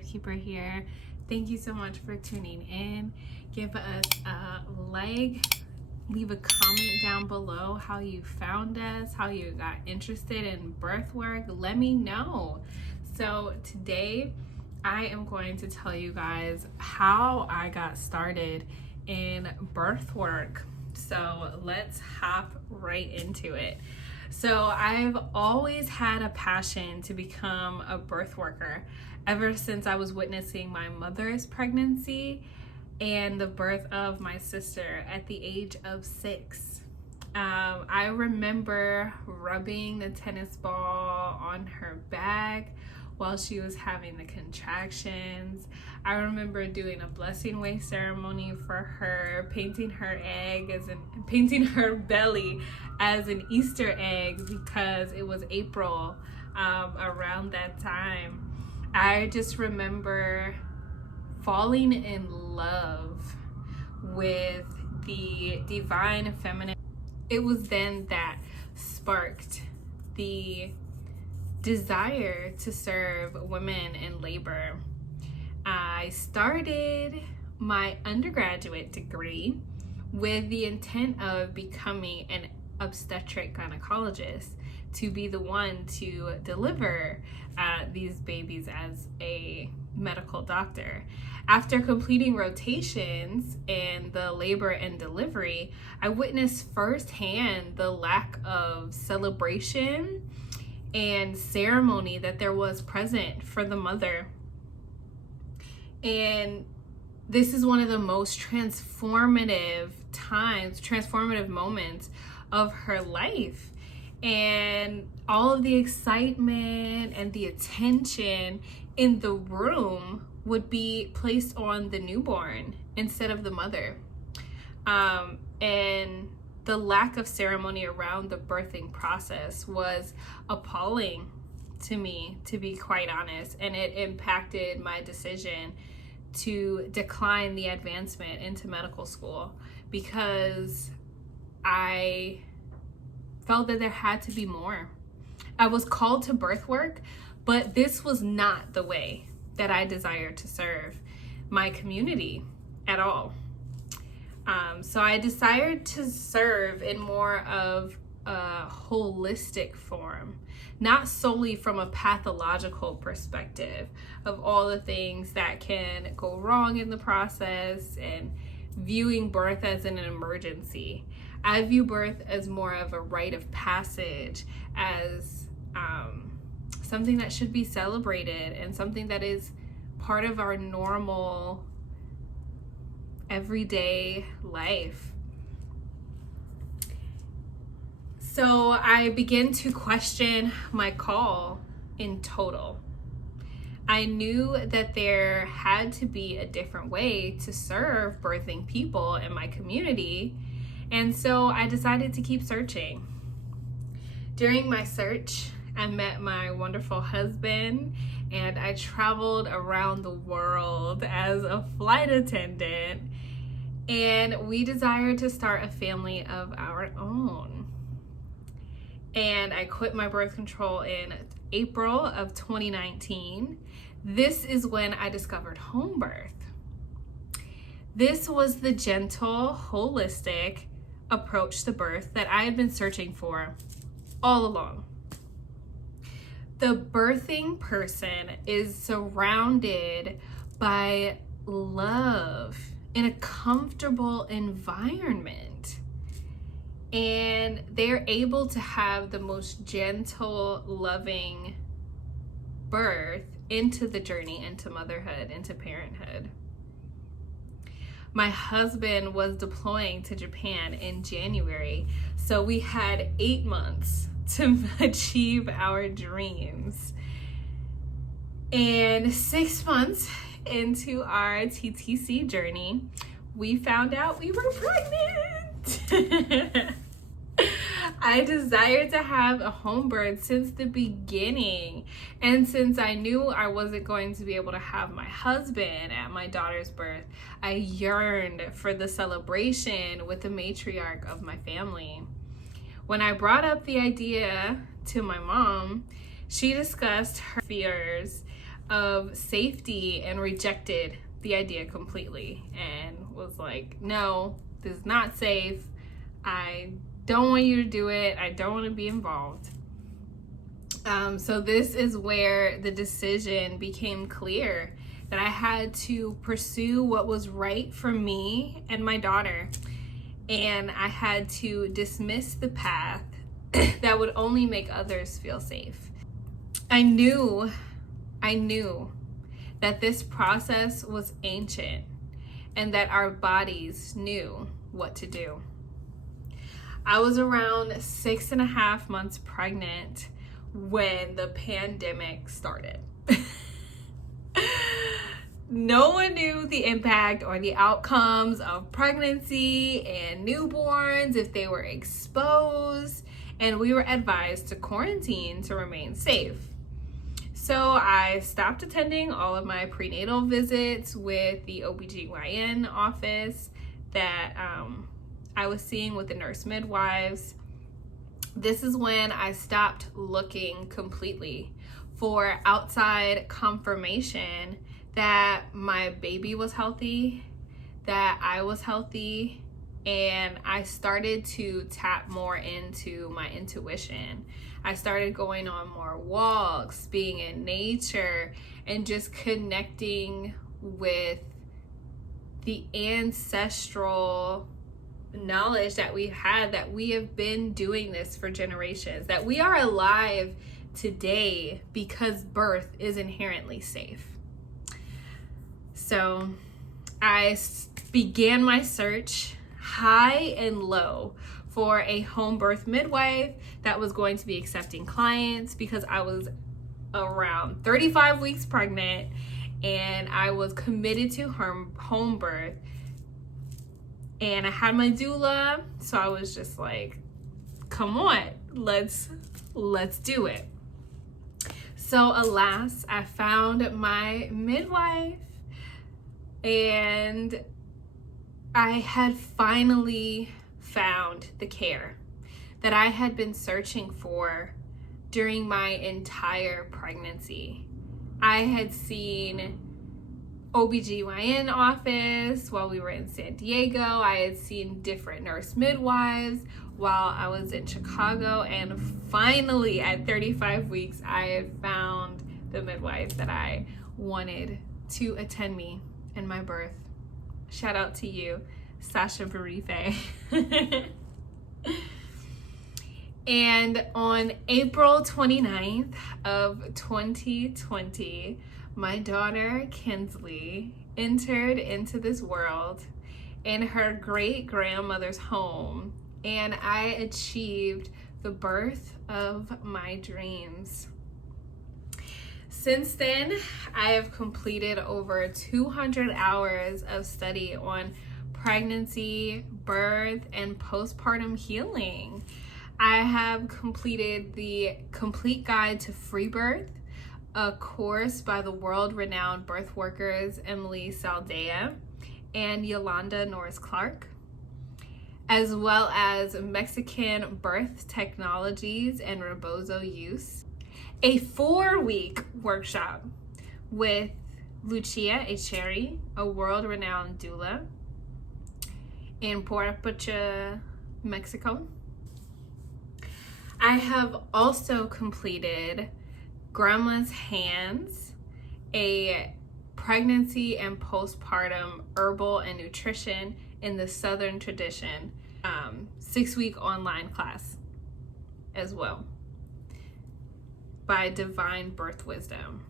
Lifekeeper here. Thank you so much for tuning in. Give us a like, leave a comment down below how you found us, how you got interested in birth work. Let me know. So today I am going to tell you guys how I got started in birth work. So let's hop right into it. So I've always had a passion to become a birth worker ever since I was witnessing my mother's pregnancy and the birth of my sister at the age of 6. I remember rubbing the tennis ball on her back while she was having the contractions. I remember doing a blessing way ceremony for her, painting her belly as an Easter egg because it was April around that time. I just remember falling in love with the divine feminine. It was then that sparked the desire to serve women in labor. I started my undergraduate degree with the intent of becoming an obstetric gynecologist, to be the one to deliver these babies as a medical doctor. After completing rotations in the labor and delivery, I witnessed firsthand the lack of celebration and ceremony that there was present for the mother. And this is one of the most transformative moments of her life. And all of the excitement and the attention in the room would be placed on the newborn instead of the mother. And the lack of ceremony around the birthing process was appalling to me, to be quite honest, and it impacted my decision to decline the advancement into medical school because I felt that there had to be more. I was called to birth work, but this was not the way that I desired to serve my community at all. So I desired to serve in more of a holistic form, not solely from a pathological perspective of all the things that can go wrong in the process and viewing birth as an emergency. I view birth as more of a rite of passage, as something that should be celebrated and something that is part of our normal everyday life. So I began to question my call in total. I knew that there had to be a different way to serve birthing people in my community, and so I decided to keep searching. During my search, I met my wonderful husband, and I traveled around the world as a flight attendant, and we desired to start a family of our own. And I quit my birth control in April of 2019. This is when I discovered home birth. This was the gentle, holistic approach to birth that I had been searching for all along. The birthing person is surrounded by love in a comfortable environment, and they're able to have the most gentle, loving birth into the journey, into motherhood, into parenthood. My husband was deploying to Japan in January, so we had 8 months to achieve our dreams. And 6 months into our TTC journey, we found out we were pregnant. I desired to have a home birth since the beginning, and since I knew I wasn't going to be able to have my husband at my daughter's birth, I yearned for the celebration with the matriarch of my family. When I brought up the idea to my mom, she discussed her fears of safety and rejected the idea completely and was like, no, this is not safe. I don't want you to do it. I don't want to be involved. So this is where the decision became clear that I had to pursue what was right for me and my daughter. And I had to dismiss the path that would only make others feel safe. I knew that this process was ancient and that our bodies knew what to do. I was around 6.5 months pregnant when the pandemic started. No one knew the impact or the outcomes of pregnancy and newborns if they were exposed, and we were advised to quarantine to remain safe. So I stopped attending all of my prenatal visits with the OBGYN office that I was seeing with the nurse midwives. This is when I stopped looking completely for outside confirmation that my baby was healthy, that I was healthy, and I started to tap more into my intuition. I started going on more walks, being in nature, and just connecting with the ancestral knowledge that we've had, that we have been doing this for generations, that we are alive today because birth is inherently safe. So I began my search high and low for a home birth midwife that was going to be accepting clients, because I was around 35 weeks pregnant and I was committed to home birth. And I had my doula, so I was just like, come on, let's do it. So alas, I found my midwife, and I had finally found the care that I had been searching for during my entire pregnancy. I had seen OBGYN office while we were in San Diego. I had seen different nurse midwives while I was in Chicago. And finally, at 35 weeks, I had found the midwife that I wanted to attend me in my birth. Shout out to you, Sasha Barife. And on April 29th of 2020, my daughter Kinsley entered into this world in her great-grandmother's home, and I achieved the birth of my dreams. Since then, I have completed over 200 hours of study on pregnancy, birth, and postpartum healing. I have completed the Complete Guide to Free Birth, a course by the world-renowned birth workers Emily Saldea and Yolanda Norris-Clark, as well as Mexican birth technologies and rebozo use, a 4-week workshop with Lucia Echeri, a world-renowned doula, in Puerto, Mexico. I have also completed Grandma's Hands, a pregnancy and postpartum herbal and nutrition in the Southern tradition, 6-week online class as well, by Divine Birth Wisdom.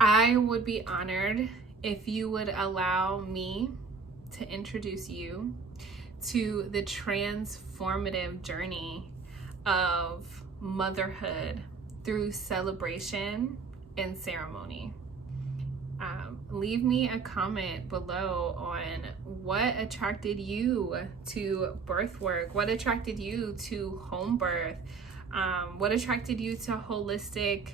I would be honored if you would allow me to introduce you to the transformative journey of motherhood through celebration and ceremony. Leave me a comment below on what attracted you to birth work, what attracted you to home birth, what attracted you to holistic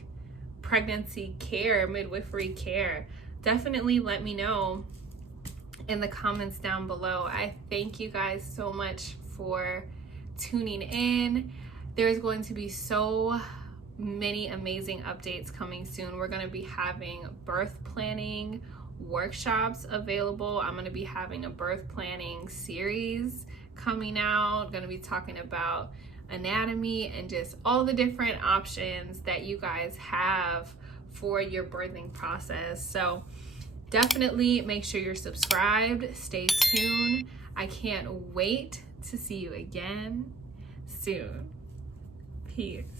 pregnancy care, midwifery care. Definitely let me know in the comments down below. I thank you guys so much for tuning in. There's going to be so many amazing updates coming soon. We're going to be having birth planning workshops available. I'm going to be having a birth planning series coming out. I'm going to be talking about anatomy and just all the different options that you guys have for your birthing process. So definitely make sure you're subscribed. Stay tuned. I can't wait to see you again soon. Peace.